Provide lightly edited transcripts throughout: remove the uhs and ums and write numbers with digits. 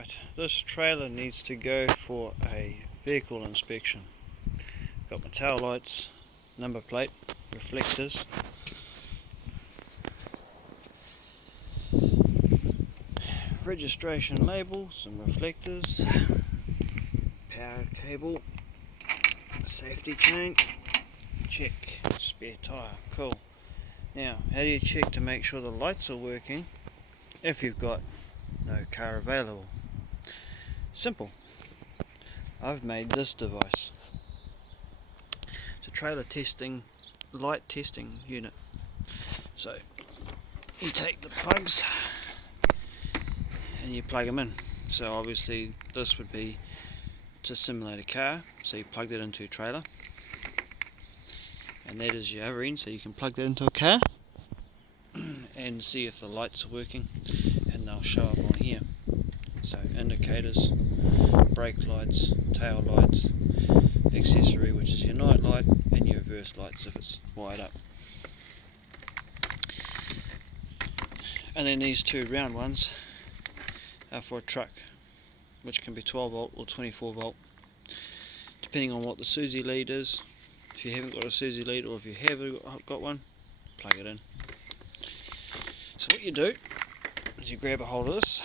Right, this trailer needs to go for a vehicle inspection. Got my tail lights, number plate, reflectors, registration label, some reflectors, power cable, safety chain, check, spare tyre, cool. Now, how do you check to make sure the lights are working if you've got no car available? Simple. I've made this device. It's a trailer testing, light testing unit. So you take the plugs and you plug them in. So obviously this would be to simulate a car, so you plug that into a trailer, and that is your other end, so you can plug that into a car and see if the lights are working, and they'll show up on here. So indicators, brake lights, tail lights, accessory which is your night light, and your reverse lights if it's wired up. And then these two round ones are for a truck, which can be 12 volt or 24 volt depending on what the SUSI lead is. If you haven't got a SUSI lead, or if you have got one, plug it in. So what you do is you grab a hold of this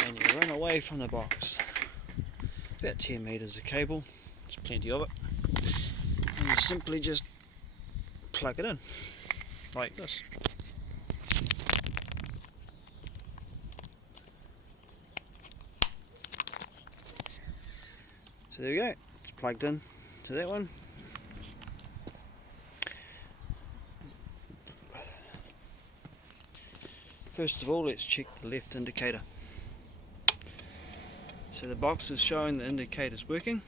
and you run away from the box, about 10 meters of cable, there's plenty of it, and you simply just plug it in like this. So there we go, it's plugged in to that one. First of all, let's check the left indicator. So the box is showing the indicator's working.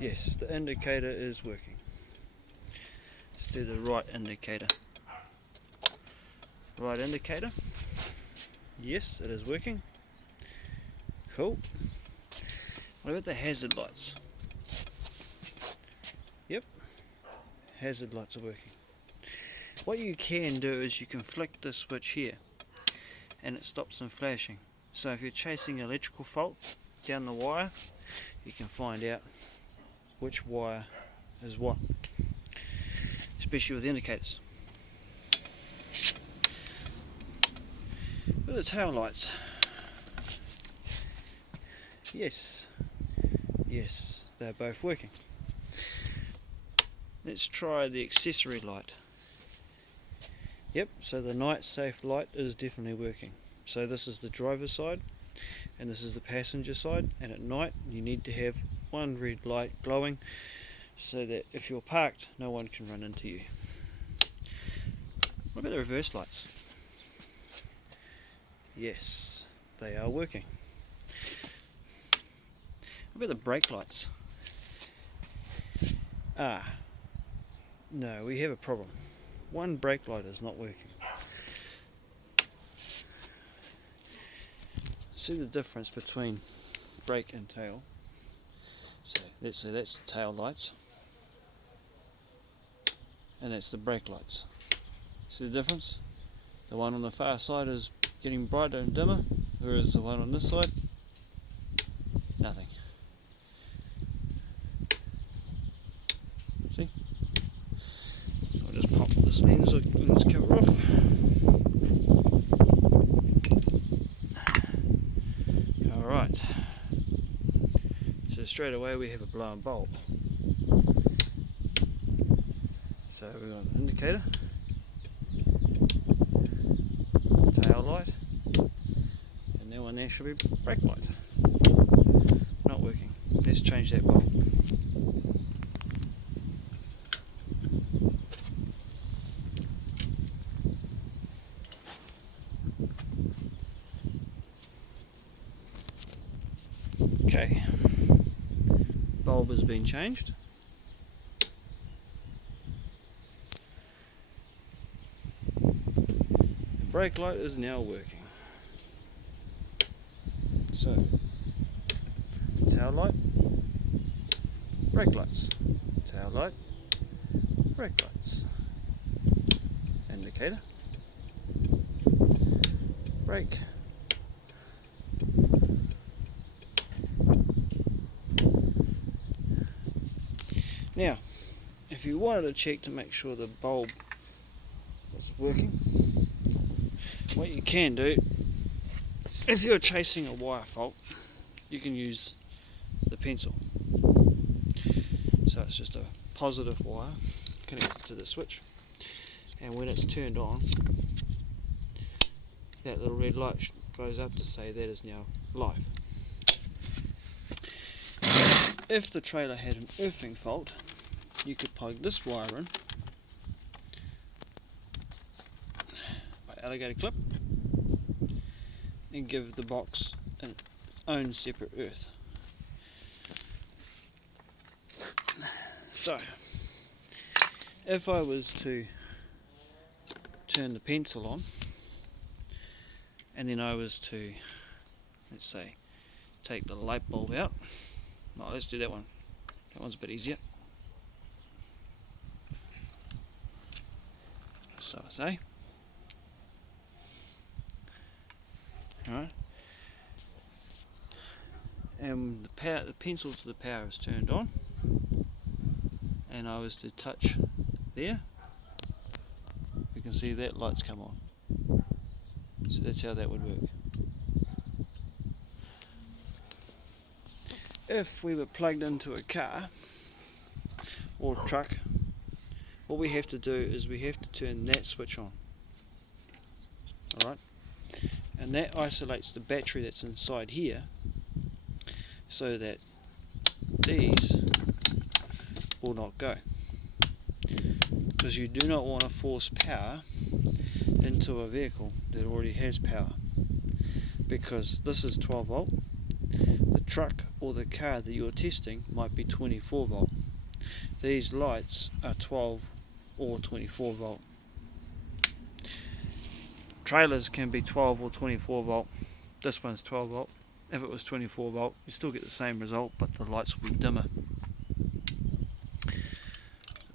Yes, the indicator is working. Let's do the right indicator. Right indicator. Yes, it is working. Cool. What about the hazard lights? Yep, hazard lights are working. What you can do is you can flick this switch here and it stops them flashing. So if you're chasing electrical fault down the wire, you can find out which wire is what, especially with the indicators. With the tail lights, yes, they're both working. Let's try the accessory light. Yep, so the night safe light is definitely working. So this is the driver's side and this is the passenger side, and at night you need to have one red light glowing so that if you're parked, no one can run into you. What about the reverse lights? Yes, they are working. What about the brake lights? No, we have a problem. One brake light is not working. See the difference between brake and tail. So let's say that's the tail lights and that's the brake lights. See the difference? The one on the far side is getting brighter and dimmer, whereas the one on this side, nothing. See? So I'll just pop this lens cover off. Alright. So straight away we have a blown bulb. So we've got an indicator, tail light, and that one there should be brake light. Not working. Let's change that bulb. Okay, bulb has been changed. The brake light is now working. So, tail light, brake lights, tail light, brake lights, indicator, brake. Now, if you wanted to check to make sure the bulb is working, what you can do, if you're chasing a wire fault, you can use the pencil. So it's just a positive wire connected to the switch, and when it's turned on, that little red light goes up to say that is now live. If the trailer had an earthing fault, you could plug this wire in by alligator clip and give the box its own separate earth. So, if I was to turn the pencil on, and then I was to, let's say, take the light bulb out. No, let's do that one. That one's a bit easier. So I say. Alright. And the pencil to the power is turned on. And I was to touch there. You can see that light's come on. So that's how that would work. If we were plugged into a car or truck, what we have to do is we have to turn that switch on. Alright? And that isolates the battery that's inside here so that these will not go. Because you do not want to force power into a vehicle that already has power, because this is 12 volt. The truck or the car that you're testing might be 24 volt. These lights are 12 or 24 volt. Trailers can be 12 or 24 volt. This one's 12 volt. If it was 24 volt, you still get the same result, but the lights will be dimmer.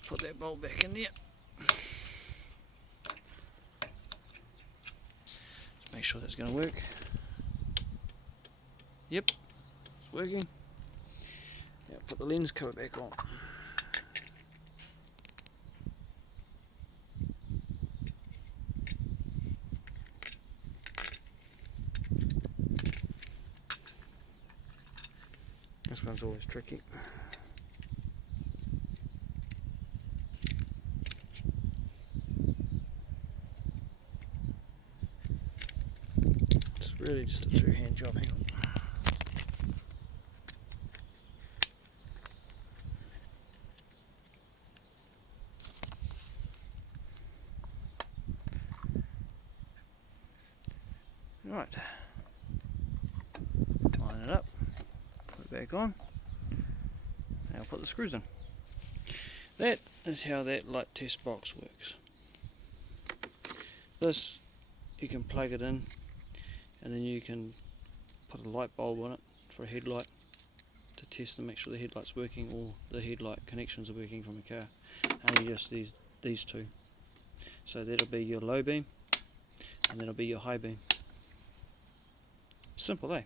Put that bulb back in there. Make sure that's going to work. Yep, it's working. Now put the lens cover back on. This one's always tricky. It's really just a two-hand job. Hang on. Right, line it up, put it back on, and I'll put the screws in. That is how that light test box works. This, you can plug it in, and then you can put a light bulb on it for a headlight to test and make sure the headlight's working, or the headlight connections are working from a car. Only just these two. So that'll be your low beam, and that'll be your high beam. Simple, eh?